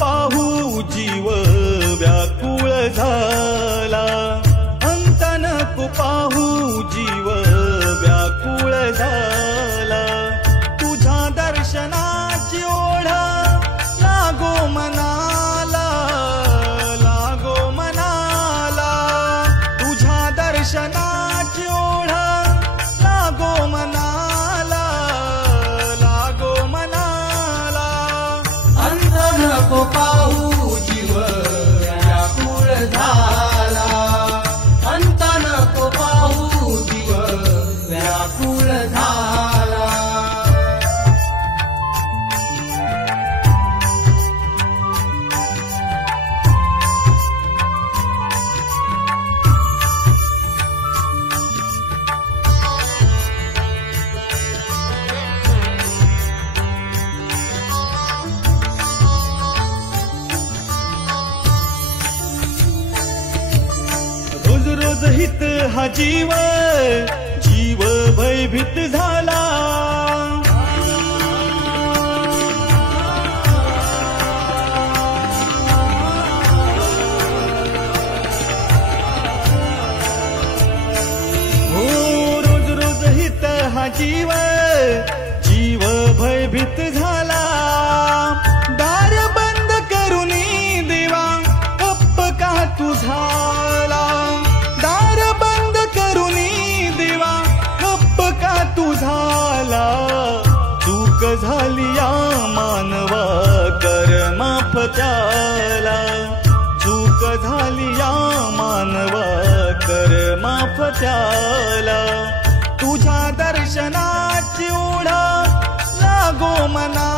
पाहू जीव व्याकुळ झाला, अंत नको पाहू जीव व्याकुळ झाला। तुझ्या दर्शनाची ओढ लागो मनाला, लागो मनाला, तुझ्या दर्शनाची ओढ लागो मनाला, लागो मनाला। अंत नको पाहू जीव व्याकुळ झाला, अंत नको पाहू जीव व्याकुळ झाला। रोज रोज हित हा जीव, जीव भयभीत झाला। हो रोज रोज हित हा जीव, जीव भयभीत झाला। दार बंद करूनी देवा गप्प का तू झाला, दार बंद करूनी देवा गप्प का तू झाला। चूक झाली या मानवा कर माफ त्याला, चूक झाली या मानवा कर माफ त्याला। तुझ्या दर्शनाची ओढ लागो मना